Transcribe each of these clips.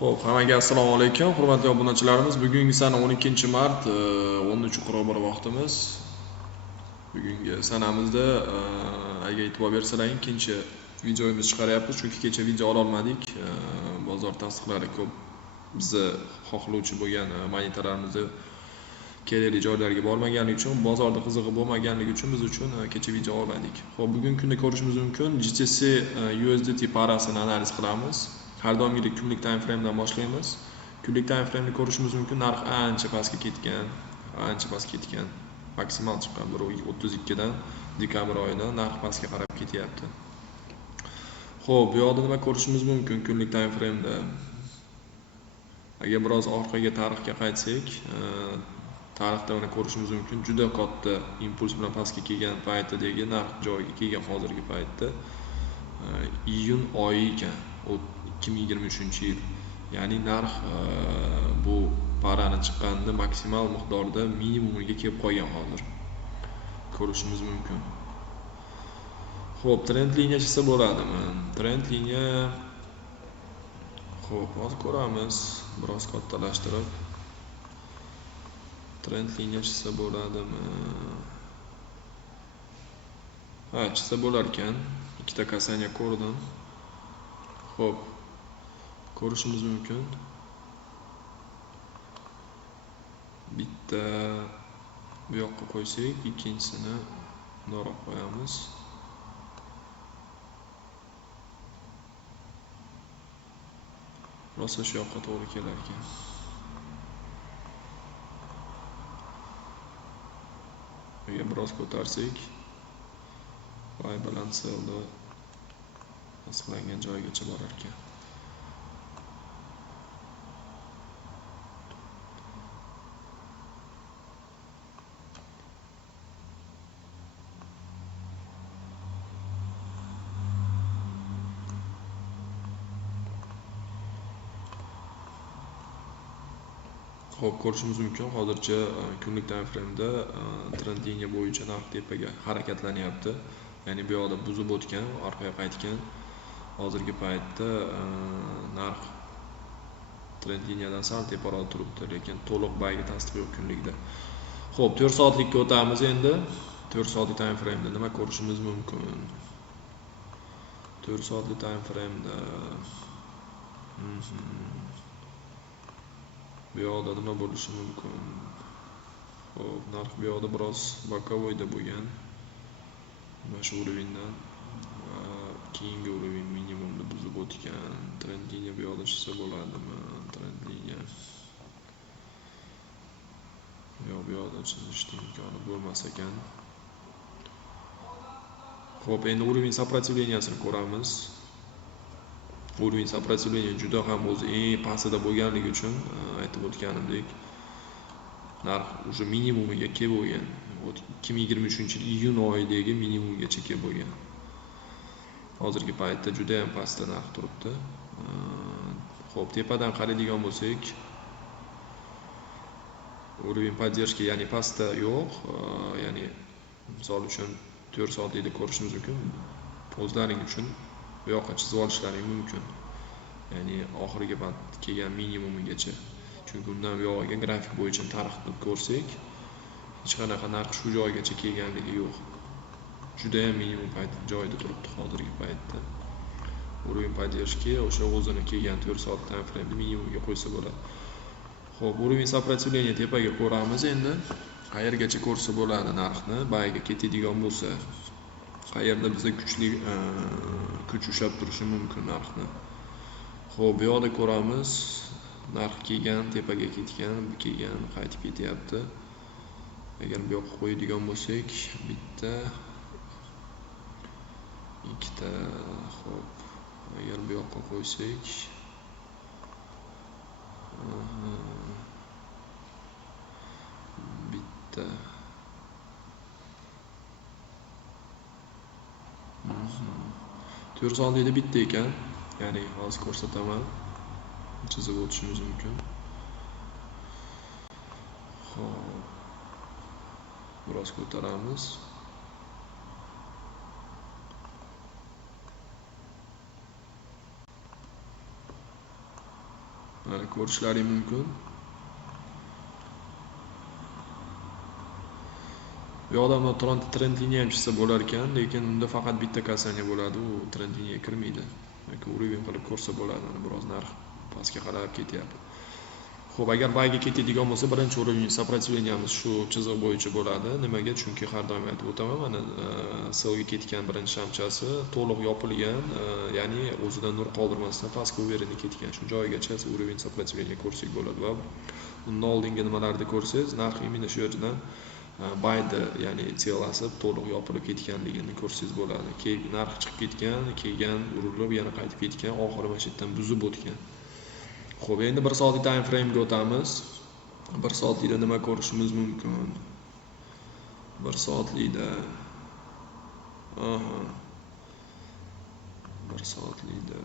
Xo'p, hammaga assalomu alaykum, hurmatli obunachilarimiz. Bugungi sana 12-mart, 13:41 vaqtimiz. Bugungi sanamizda agar e'tibor bersalaring, ikkinchi videomiz chiqaryapmiz, chunki kecha video ola olmadik. Bozor tasdiqlari ko'p bizni xohlovchi bo'lgan monitorlarimizni kerakli joylarga bormaganligi uchun, bozorda qizig'i bo'lmaganligi uchun biz uchun kecha video olmadik. Xo'p, bugungi kunda ko'rishimiz mumkin, GTC USDT parasini analiz qilamiz. Har doimgidek kunlik time frame'dan boshlaymiz. Kunlik time frame'ni ko'rishimiz mumkin, narx ancha pastga ketgan. Maksimal chiqqan 1.32 dan dekabr oyida narx pastga qarab ketyapti. Xo'p, bu yoqda nima ko'rishimiz mumkin kunlik time frame'da? Agar biroz orqaga tarixga qaytsak, tarixda mana ko'rishimiz mumkin, juda katta impuls bilan pastga kelgan paytidagi narx joyiga kelgan hozirgi paytda iyun oyi ekan, 2023-yil. Ya'ni narx bu parani chiqqanda maksimal miqdorda minimumiga kelib qolgan hozir. Ko'rishimiz mumkin. Xo'p, trend liniya chizsa bo'ladimi? Trend liniya xo'p, hozir ko'ramiz, biroz kattalashtirib. Trend liniya chizsa bo'ladimi? Ha, chizsa bo'lar ekan. Ikkita kasaniya ko'rdim. Xo'p, ko'rishimiz mumkin. Bitta bu yoqqa qo'ysak, ikkinchisini bundoq qo'yamiz. Rosa shu yoqqa to'g'ri kelar ekan. Agar biroz ko'tarsak, buy balance selda tasdiqlangan joygacha borar ekan. Xo'p, ko'rishimiz mumkin, hozircha kunlik time frame'da trend liniya bo'yicha narx tepaga harakatlanyapti. Ya'ni bu yoqda buzib o'tgan, orqaga qaytgan. Hozirgi paytda narx trend liniyadan sal teparoq turibdi, lekin to'liq bayga tasdiq yo'q kunlikda. Xo'p, 4 soatlikka o'tamiz endi. 4 soatlik time frame'da nima ko'rishimiz mumkin? 4 soatlik time frame'da bu yoqda nima bo'lishi mumkin? Xo'p, narx bu yoqda biroz bokovoyda bo'lgan. Mana shu urovindan keyingi urovin minimumni buzib o'tgan. Trend liniya bu yoqda chizsa bo'ladimi? Trend liniya bu yoqda chizishning imkoni bo'lmas ekan. Xo'p, endi urovin сопротивлениясini ko'ramiz. Urovin сопротивление juda ham o'zi eng pastida bo'lganligi uchun aytib o'tganimdek, narx уже minimumiga kelib bo'lgan. 2023-yil iyun oyidagi minimumgacha kelib bo'lgan. Hozirgi paytda juda ham pastda narx turibdi. Xo'p, tepadan qaraydigan bo'lsak, urovin поддержки, ya'ni pastda yo'q, ya'ni misol uchun 4 soatlikda ko'rishimiz mumkin. O'zlaring uchun bu yoqqa chizib olishlaring mumkin. Ya'ni oxirgi payt kelgan minimumigacha. Chunki undan bu yoqqa grafik bo'yicha tarixni ko'rsak, hech qanaqa narx shu joygacha kelganligi yo'q. Juda ham minimum payt joyida turibdi hozirgi paytda. Urovin поддержки o'sha o'zini kelgan 4 soat time frame minimumga qo'ysa bo'ladi. Xo'p, urovin сопротивление tepaga ko'ramiz endi. Qayergacha ko'rsa bo'ladi narxni, bayga ketadigan bo'lsa, qayerda bizga kuch ushlab turishi mumkin narxni. Xo'p, bu yoqda ko'ramiz, narx kelgan, tepaga ketgan, kelgan, qaytib ketyapti. Agar bu yoqqa qo'yadigan bo'lsak, bitta, ikkita, xo'p, agar bu yoqqa qo'ysak, bitta, 4 soatlikda bitta ekan, ya'ni hozir ko'rsataman, chizib o'tishimiz mumkin. Xo'p, biroz ko'taramiz. Mana ko'rishlaring mumkin. Bu yoqda trend liniya ham chizsa bo'lar ekan, lekin unda faqat bitta kasaniya bo'ladi, u trend liniyaga kirmaydi. Yoki urovень qilib ko'rsa bo'ladi, mana biroz narx pastga qarab ketyapti. Xo'p, agar bayga ketadigan bo'lsa, birinchi urovень сопротивленияmiz shu chiziq bo'yicha bo'ladi. Nimaga? Chunki har doim aytib o'taman, mana sellga ketgan birinchi shamchasi to'liq yopilgan, ya'ni o'zidan nur qoldirmasdan pastga uverini ketgan. Shu joyigacha urovень сопротивления ko'rsak bo'ladi va undan oldingi nimalarni ko'rsangiz, narx imенно shu yerdan bayda, ya'ni telasi to'liq yopilib ketganligini ko'rsangiz bo'ladi. Keyin narx chiqib ketgan, keyin urilib, yana qaytib ketgan, oxiri mana shu yerdan buzib o'tgan. Xo'p, endi 1 soatlik time frame ga o'tamiz. 1 soatlikda nima ko'rishimiz mumkin? 1 soatlikda 1 soatlikda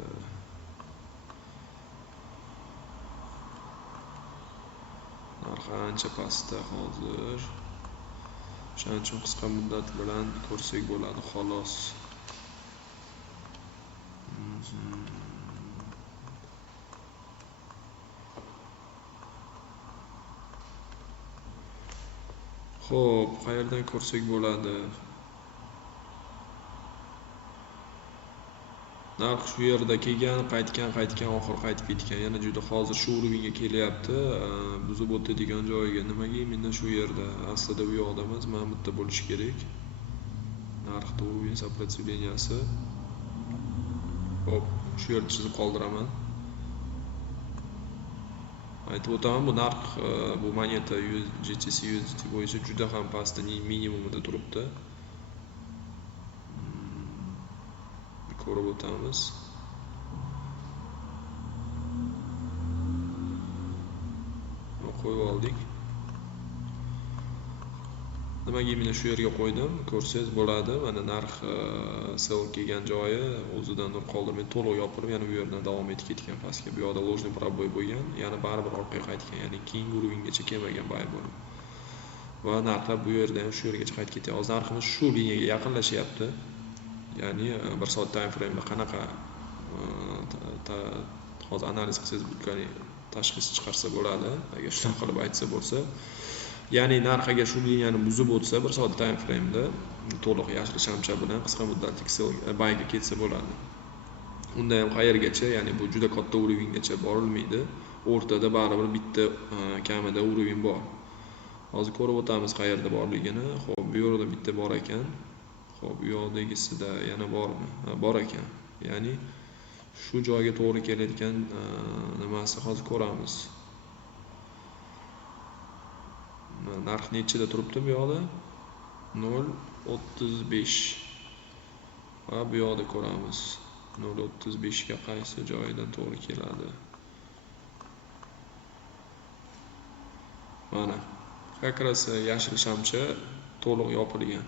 narx ancha pastda hozir. Shuning uchun qisqa muddat bilan ko'rsak bo'ladi, xolos. Xo'p, qayerdan ko'rsak bo'ladi? Narx shu yerda kelgan, qaytgan, oxir qaytib ketgan. Yana juda hozir shu urovеньga kelyapti. Buzib o'tadigan joyiga. Nimaga? Menda shu yerda. Aslida bu yoqda emas, mana bu yerda bo'lishi kerak. Narxda urovень сопротивленияsi. Xo'p, shu yerda chizib qoldiraman. Aytib o'taman, bu narx bu moneta GTC USDT bo'yicha juda ham pastda, minimumida turibdi. Ko'rib o'tamiz. Qo'yib oldik. Nimaga men shu yerga qo'ydim? Ko'rsangiz bo'ladi. Mana narx sell kelgan joyi o'zidan nur qoldirmay to'liq yopilib, yana bu yerdan davom etib ketgan pastga. Bu yoqda ложный пробой bo'lgan, yana baribir orqaga qaytgan, ya'ni keyingi urovеньgacha kelmagan bay bo'lib. Va narxlar bu yerdan shu yergacha qaytib ketyapti. Hozir narximiz shu liniyaga yaqinlashyapti. Ya'ni 1 soat time frame da qanaqa hozir analiz qilsangiz bo'lgani tashxis chiqarsa bo'ladi, agar shunaqa qilib aytsa bo'lsa. Ya'ni narx agar shu liniyani buzib o'tsa 1 soat time frame da to'liq yashil shamcha bilan qisqa muddatli bayga ketsa bo'ladi. Unda ham qayergacha, ya'ni bu juda katta urovеньgacha borilmaydi. O'rtada baribir bitta kamida urovень bor. Hozir ko'rib o'tamiz qayerda borligini. Xo'p, bu yerda bitta bor ekan. Xo'p, bu yoqdagisida yana bormi? Bor ekan. Ya'ni shu joyga to'g'ri kelayotgan nimasi hozir ko'ramiz. Narx nechida turibdi bu yoqda? 0.35. Va bu yoqda ko'ramiz. 0.35 ga qaysi joyidan to'g'ri keladi? Mana. Qakrasi yashil shamcha to'liq yopilgan.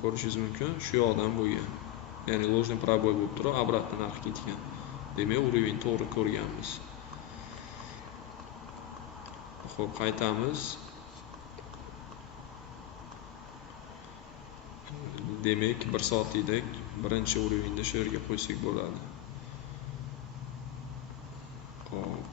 Ko'rishingiz mumkin, shu yoqdan bo'lgan. Ya'ni ложный пробой bo'lib turib, обратно narx ketgan. Demak, urovень to'g'ri ko'rganmiz. Xo'p, qaytamiz. Demak, 1 soatlikda birinchi urovеньda shu yerga qo'ysak bo'ladi. Xo'p.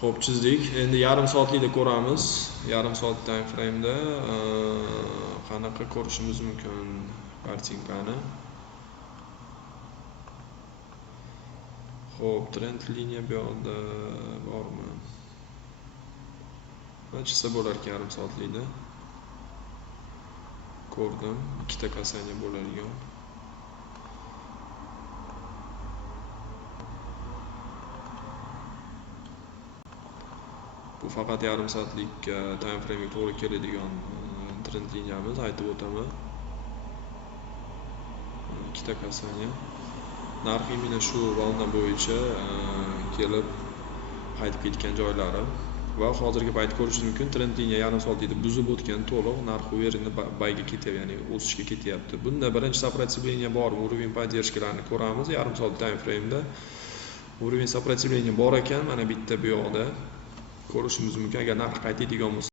Xo'p, chizdik. Endi yarim soatlikda ko'ramiz. Yarim soat time frame da qanaqa ko'rishimiz mumkin kartinkani. Xo'p, trend liniya bu yoqda bormi? Chizsa bo'lar ekan yarim soatlikda. Ko'rdim, ikkita kasaniya bo'ladigan. Bu faqat yarim soatlik time frame ga to'g'ri keladigan trend liniyamiz, aytib o'taman. Ikkita kasaniya. Narx imенно shu volna bo'yicha kelib qaytib ketgan joylari va hozirgi payt ko'rishingiz mumkin, trend liniya yarim soatlikda buzib o'tgan to'liq narx uverini bayga ketyapti, ya'ni o'sishga ketyapti. Bunda birinchi сопротивление bor, urovень поддержкalarini ko'ramiz. Yarim soat time frame da urovень сопротивление bor ekan, mana bitta bu yoqda ko'rishimiz mumkin. Agar narx qaytadigan bo'lsa